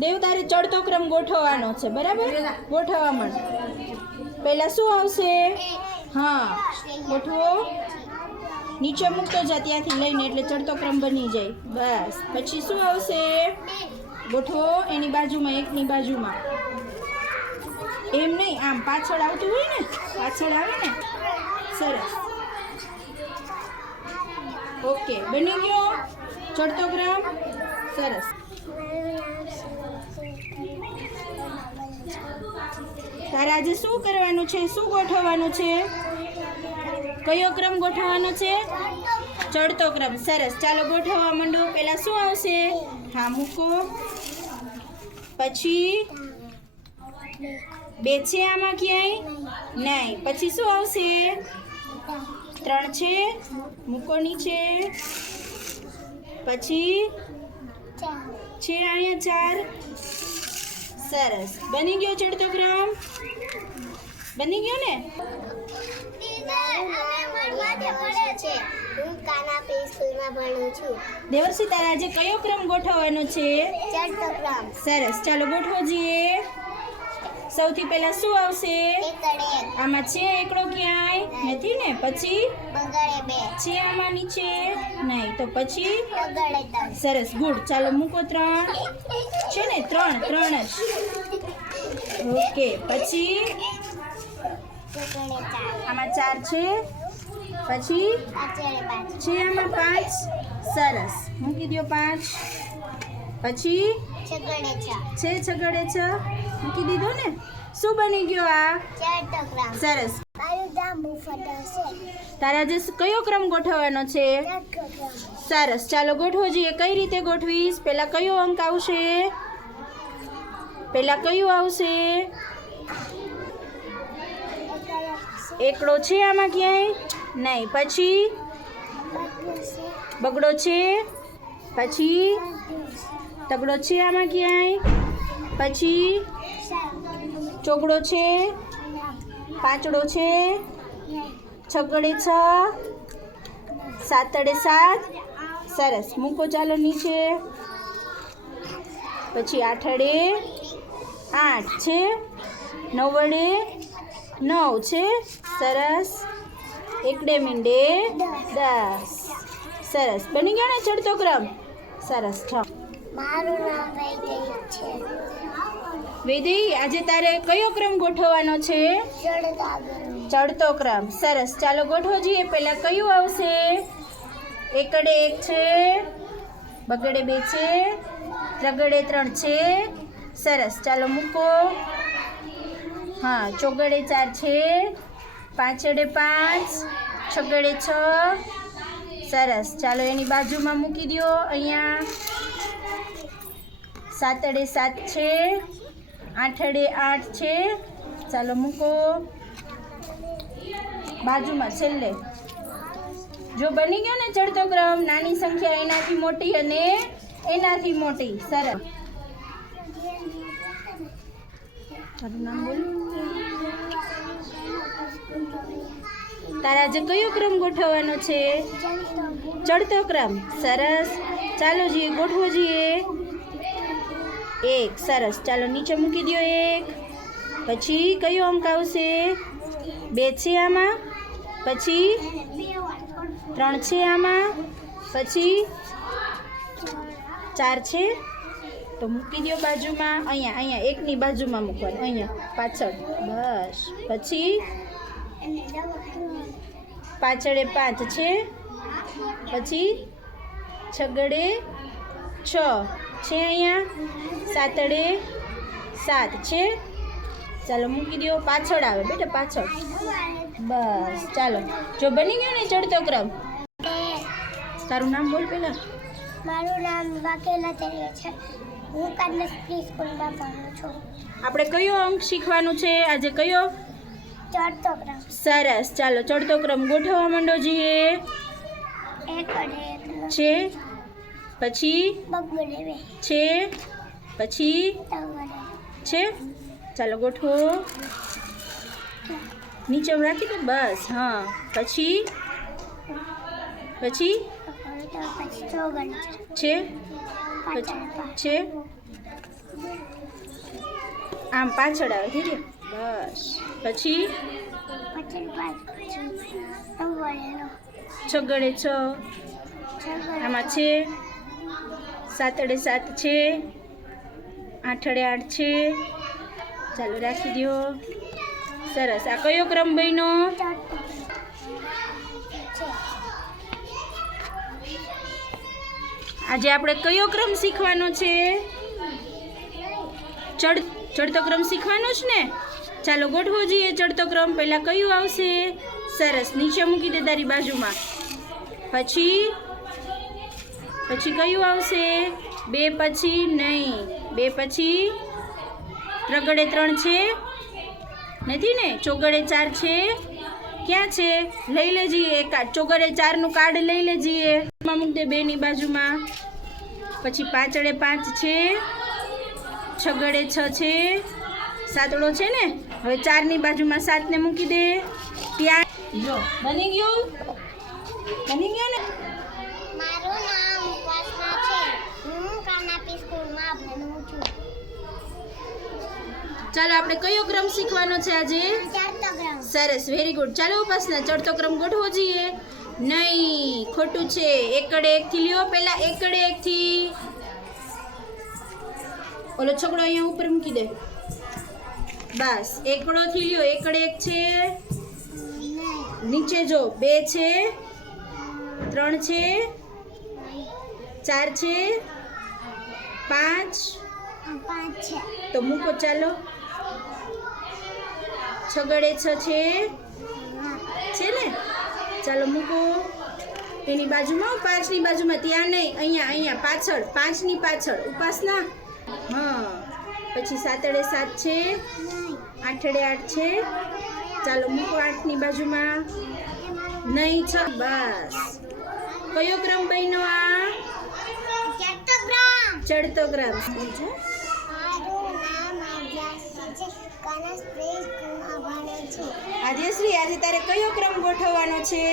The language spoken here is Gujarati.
દેવ તારે ચડતો ક્રમ ગોઠવવાનો છે, બરાબર? ગોઠવવા માંડ. પહેલા શું આવશે? હા, ગોઠવો. નીચે મૂકતો જા ત્યાંથી લઈને, એટલે ચડતો ક્રમ બની જાય. બસ. પછી શું આવશે? ગોઠવો એની બાજુમાં, એકની બાજુમાં. એમ નહીં, આમ પાછળ આવતું હોય ને, પાછળ આવે ને. સરસ. ઓકે, બની ગયો ચડતો ક્રમ. સરસ. તારે આજે શું કરવાનું છે? શું ગોઠવવાનું છે? કયો ક્રમ ગોઠવવાનો છે? ચડતો ક્રમ. સરસ. ચાલો ગોઠવવા માંડો. પહેલા શું આવશે? હા, મૂકો. પછી 2 છે આમાં ક્યાંય નહીં. પછી શું આવશે? 3 છે, મૂકો નીચે. પછી છે અહીંયા 4. સરસ. બની ગયો ચડતો ક્રમ. બની ગયો ને? દેવર્ષી, તારે આજે કયો ક્રમ ગોઠવવાનો છે? ચડતો ક્રમ. સરસ. ચાલો ગોઠવો જઈએ. સૌથી પહેલા શું આવશે? આમાં છે એકડો ક્યાંય નથી ને. પછી છે આમાં નીચે નહીં. તો પછી સરસ, ગુડ. ચાલો મૂકો. 3 છે ને? 3 જ. ઓકે. પછી આમાં 4 છે. પછી છે આમાં 5. સરસ, મૂકી દો 5. પછી છે છગડે 6. મૂકી દીધો ને? શું બની ગયો આ? સરસ. તારે આજે કયો ક્રમ ગોઠવવાનો છે? સરસ. ચાલો ગોઠવો જઈએ. કઈ રીતે ગોઠવીશ? પહેલા કયો અંક આવશે? પહેલા કયું આવશે? એકડો છે આમાં ક્યાંય નહીં. પછી બગડો છે. પછી તગડો છે આમાં ક્યાંય. પછી ચોગડો છે. પાંચડો છે. છગડે 6. સાતડે 7. સરસ, મૂકો. ચાલો નીચે. પછી આઠડે 8 છે. નવડે 9 છે. સરસ. એકડે મીંડે 10. સરસ. બની ગયો ને ચડતો ક્રમ? સરસ. મારું નામ વૈદેહી છે. વૈદેહી, આજે તારે કયો ક્રમ ગોઠવવાનો છે? ચડતો ક્રમ. સરસ. ચાલો ગોઠવો જઈએ. પહેલા કયું આવશે? એકડે 1 છે. બગડે 2 છે. ત્રગડે 3 છે. સરસ. ચાલો મૂકો. હા, ચોગડે 4 છે. પાંચડે 5. છગડે 6. સરસ. ચાલો એની બાજુમાં મૂકી દો. અહીંયા સાતડે 7 છે. આઠડે 8 છે. ચાલો મૂકો બાજુમાં છેલ્લે. જો બની ગયો ને ચડતો ક્રમ, નાની સંખ્યા એનાથી મોટી અને એનાથી મોટી. સરસ. તારું નામ બોલ. તારા આજે કયો ક્રમ ગોઠવવાનો છે? ચડતો ક્રમ. સરસ. ચાલો જઈએ, ગોઠવો જઈએ. 1. સરસ. ચાલો નીચે મૂકી દો 1. પછી કયો અંક આવશે? 2 છે આમાં. પછી 3 છે આમાં. પછી 4 છે. તો મૂકી દો બાજુમાં. અહીંયા એકની બાજુમાં મૂકવાનું. અહીંયા પાછળ. બસ. પછી પાછળે 5 છે. પછી છગડે 6 છે. અહીંયા સાતડે 7 છે. ચાલો મૂકી દો. પાછળ આવે બેટા, પાછળ. બસ. ચાલો. જો બની ગયો ને ચડતો ક્રમ. તારું નામ બોલ પહેલા. મારું નામ વાકેલા તેરી છે. હું કાનસ પ્રી સ્કૂલમાં ભણું છું. આપણે કયો અંક શીખવાનું છે આજે? કયો? ચડતો ક્રમ. સરસ. ચાલો ચડતો ક્રમ ગોઠવવા માંડો જઈએ. એકડે છે. પછી બગડે 2 છે. પછી તગડે છે. ચાલો ગોઠવો. નીચે રાખી દો. બસ. હા. પછી પછી ચોગડે છે. છે આમ પાછળ આવે ધીરે બસ પછી છગડે છ આમાં છે સાતડે સાત છે આઠડે આઠ છે ચાલો રાખી દો સરસ આ કયો ક્રમ બન્યો આજે આપણે કયો ક્રમ શીખવાનો છે ચડતો ક્રમ શીખવાનો છે ને ચાલો ગોઠવો જઈએ ચડતો ક્રમ પહેલા કયું આવશે સરસ નીચે મૂકી દે તારી બાજુમાં પછી કયું આવશે બે પછી નહીં બે પછી ત્રગડે ત્રણ છે નથી ને ચોગડે ચાર છે ક્યાં છે લઈ લેજીએ ચોગડે ચારનું કાર્ડ લઈ લેજીએ મૂકી દે બેની બાજુમાં પછી પાછળે પાંચ છે છગડે છ છે સાતડો છે ને હવે ચારની બાજુમાં સાતને મૂકી દે ત્યાં જો બની ગયું ને મારું નામ ઉપાસના છે હું કાનાપી સ્કૂલમાં ભણું છું ચાલો આપણે કયો ક્રમ શીખવાનો છે આજે ચડતો ક્રમ સરસ વેરી ગુડ ચાલો ઉપાસના ચડતો ક્રમ ગોઠવો જઈએ નહીં ખોટું છે એકડે એક થી લ્યો પહેલા એકડે એક થી ઓલો છોકરો અહીંયા ઉપર મૂકી દે બસ એકડો થી લ્યો એકડે એક છે નીચે જો બે છે ત્રણ છે ચાર છે પાંચ છે તો મૂકો ચાલો છગડે છ છે ને ચાલો મૂકો એની બાજુમાં પાંચની બાજુમાં ત્યાં નહીં અહીંયા પાછળ પાંચની પાછળ ઉપાસના હા પછી સાતડે સાત છે આઠડે આઠ છે ચાલો મૂકો આઠની બાજુમાં નહીં છ બસ કયો ક્રમ બન્યો આ ચડતો ક્રમ આજે શ્રી આજે તારે કયો ક્રમ ગોઠવવાનો છે